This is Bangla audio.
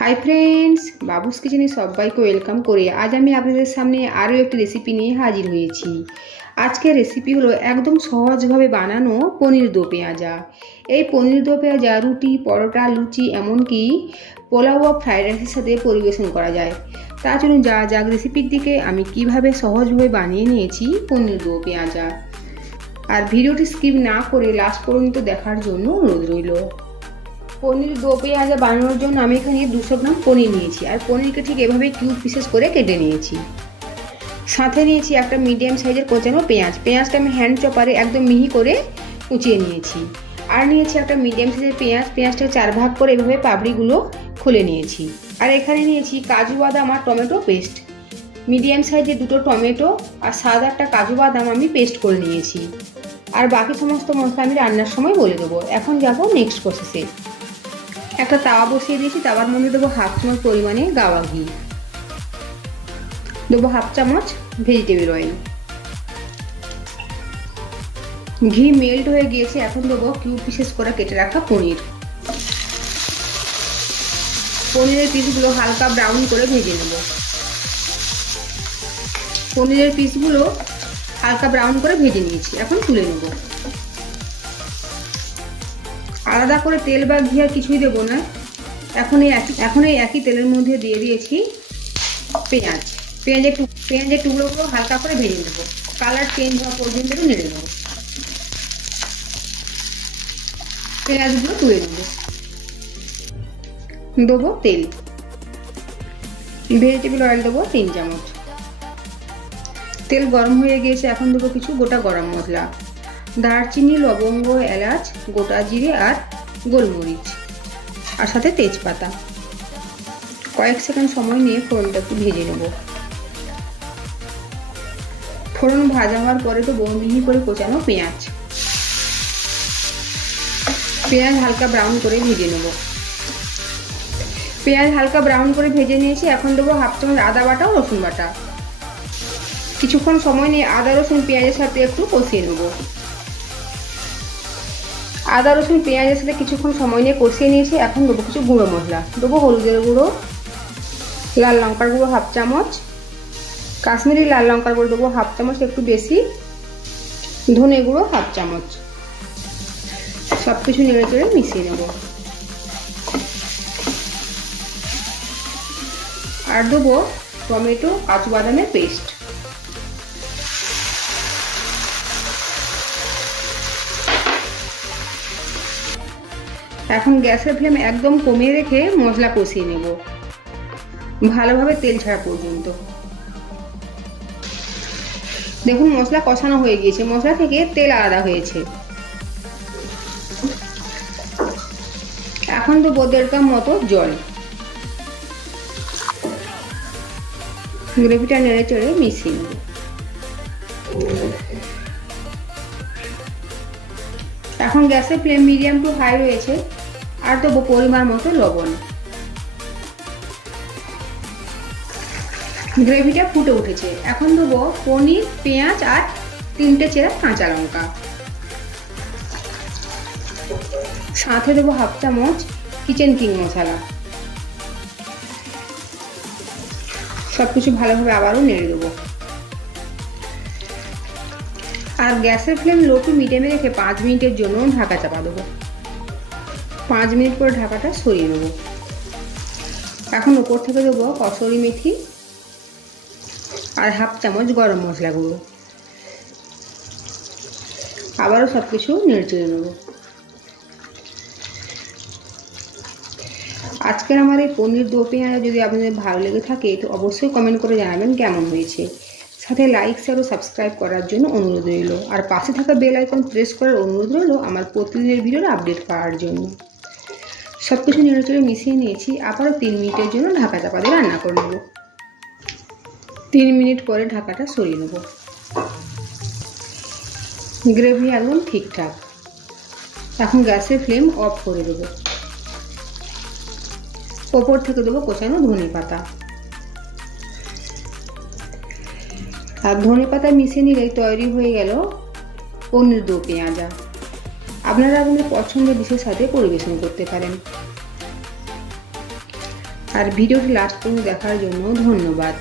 হাই ফ্রেন্ডস, বাবুস কিচেনে সবাইকে ওয়েলকাম করে আজ আমি আপনাদের সামনে আরও একটি রেসিপি নিয়ে হাজির হয়েছি। আজকের রেসিপি হলো একদম সহজভাবে বানানো পনির দো পেঁয়াজা। এই পনির দো পেঁয়াজা রুটি, পরোটা, লুচি, এমনকি পোলাও বা ফ্রাইড রাইসের সাথে পরিবেশন করা যায়। তা চলুন যা যাক রেসিপির দিকে। আমি কিভাবে সহজভাবে বানিয়ে নিয়েছি পনির দো পেঁয়াজা। আর ভিডিওটি স্কিপ না করে লাস্ট পর্যন্ত দেখার জন্য অনুরোধ রইল। পনির দো পেঁয়াজা বানানোর জন্য আমি এখানে 200 গ্রাম পনির নিয়েছি, আর পনিরকে ঠিক এভাবে কিউব পিসেস করে কেটে নিয়েছি। সাথে নিয়েছি একটা মিডিয়াম সাইজের কোচানো পেঁয়াজটা আমি হ্যান্ড চপারে একদম মিহি করে কুচিয়ে নিয়েছি। আর নিয়েছি একটা মিডিয়াম সাইজের পেঁয়াজটা 4 ভাগ করে এভাবে পাপড়িগুলো খুলে নিয়েছি। আর এখানে নিয়েছি কাজু বাদাম আর টমেটো পেস্ট। মিডিয়াম সাইজের 2টো টমেটো আর 7-8টা কাজু বাদাম আমি পেস্ট করে নিয়েছি। আর বাকি সমস্ত মশলা আমি রান্নার সময় বলে দেবো। এখন যাবো নেক্সট প্রসেসে। একটা তাওয়া বসিয়ে দিয়েছি, তাওয়ার মধ্যে দেবো 1/2 চামচ পরিমাণে গাওয়া ঘি, দেবো 1/2 চামচ ভেজিটেবল অয়েল। ঘি মেল্ট হয়ে গিয়েছে, এখন দেবো কিউব পিসেস করে কেটে রাখা পনিরের পিসগুলো হালকা ব্রাউন করে ভেজে নেব। পনিরের পিসগুলো হালকা ব্রাউন করে ভেজে নিয়েছি, এখন তুলে নেব। আলাদা করে তেল বা ঘি আর কিছুই দেবো না। এখন এই একই তেলের মধ্যে দিয়ে দিয়েছি পেঁয়াজের টুকরোগুলো হালকা করে ভেজে নেব। কালার চেঞ্জ হওয়া পর্যন্ত নেড়ে নেব। পেঁয়াজগুলো তুলে নেব। দেবো তেল, ভেজিটেবল অয়েল দেবো 3 চামচ। তেল গরম হয়ে গিয়েছে, এখন দেবো কিছু গোটা গরম মশলা, দারচিনি, লবঙ্গ, এলাচ, গোটা জিরে আর গোলমরিচ, আর সাথে তেজপাতা। কয়েক সেকেন্ড সময় নিয়ে ফোড়নটা একটু ভেজে নেব। ফোড়ন ভাজা হওয়ার পরে দেবো মিহি করে কোচানো পেঁয়াজ হালকা ব্রাউন করে ভেজে নেব। পেঁয়াজ হালকা ব্রাউন করে ভেজে নিয়েছি, এখন দেবো 1/2 চামচ আদা বাটা ও রসুন বাটা। কিছুক্ষণ সময় নিয়ে আদা রসুন পেঁয়াজের সাথে একটু কষিয়ে নেব। আদা রসুন পেঁয়াজের সাথে কিছুক্ষণ সময় নিয়ে কষিয়ে নিয়েছি, এখন দেবো কিছু গুঁড়ো মশলা। দেবো হলুদের গুঁড়ো, লাল লঙ্কার গুঁড়ো 1/2 চামচ, কাশ্মীরি লাল লঙ্কার গুঁড়ো দেবো 1/2 চামচ একটু বেশি, ধনে গুঁড়ো 1/2 চামচ। সব কিছু নেড়ে চেড়ে মিশিয়ে নেব। আর দেবো টমেটো কাজু বাদামের পেস্ট। এখন গ্যাসের ফ্লেম একদম কমিয়ে রেখে মশলা কষিয়ে নেব ভালোভাবে তেল ছাড়া পর্যন্ত। দেখুন মশলা কষানো হয়ে গিয়েছে, মশলা থেকে তেল আলাদা হয়েছে। এখন দেবো 1.5 কাপ মতো জল। গ্রেভিটা নেড়ে চেড়ে মিশিয়ে নেব। এখন গ্যাসের ফ্লেম মিডিয়াম টু হাই রয়েছে। আর দেবো পরিমাণ মতো লবণ। গ্রেভিটা ফুটে উঠেছে, এখন দেবো পনির, পেঁয়াজ আর 3টে চেরা কাঁচা লঙ্কা। সাথে দেবো 1/2 চামচ কিচেন কিং মশলা। সবকিছু ভালোভাবে আবারও নেড়ে দেবো। আর গ্যাসের ফ্লেম লো টু মিডিয়ামে রেখে 5 মিনিটের জন্য ঢাকা চাপা দেবো। 5 মিনিট পরে ঢাকাটা সরিয়ে নেব। এখন উপর থেকে দেবো কসুরি মেথি আর 1/2 চামচ গরম মশলা গুঁড়ো। আবারও সব কিছু নেড়ে চেড়ে নেব। আজকের আমার এই পনির দো পেঁয়াজা যদি আপনাদের ভালো লেগে থাকে তো অবশ্যই কমেন্ট করে জানাবেন কেমন হয়েছে। সাথে লাইক, শেয়ার ও সাবস্ক্রাইব করার জন্য অনুরোধ রইল। আর পাশে থাকা বেল আইকন প্রেস করার অনুরোধ রইল আমার প্রতিদিনের ভিডিওর আপডেট পাওয়ার জন্য। সব কিছু নেড়ে চেড়ে মিশিয়ে নিয়েছি। আবারও 3 মিনিটের জন্য ঢাকা চাপা দিয়ে রান্না করে নেব। 3 মিনিট পরে ঢাকাটা সরিয়ে নেব। গ্রেভি একদম ঠিকঠাক। এখন গ্যাসের ফ্লেম অফ করে দেবো। ওপর থেকে দেবো কোচানো ধনে পাতা। আর ধনে পাতা মিশিয়ে নিলেই তৈরি হয়ে গেল পনির দো পেঁয়াজা। আপনারা আপনাদের পছন্দের ডিশের সাথে পরিবেশন করতে পারেন। আর ভিডিওটি লাস্ট পর্যন্ত দেখার জন্য ধন্যবাদ।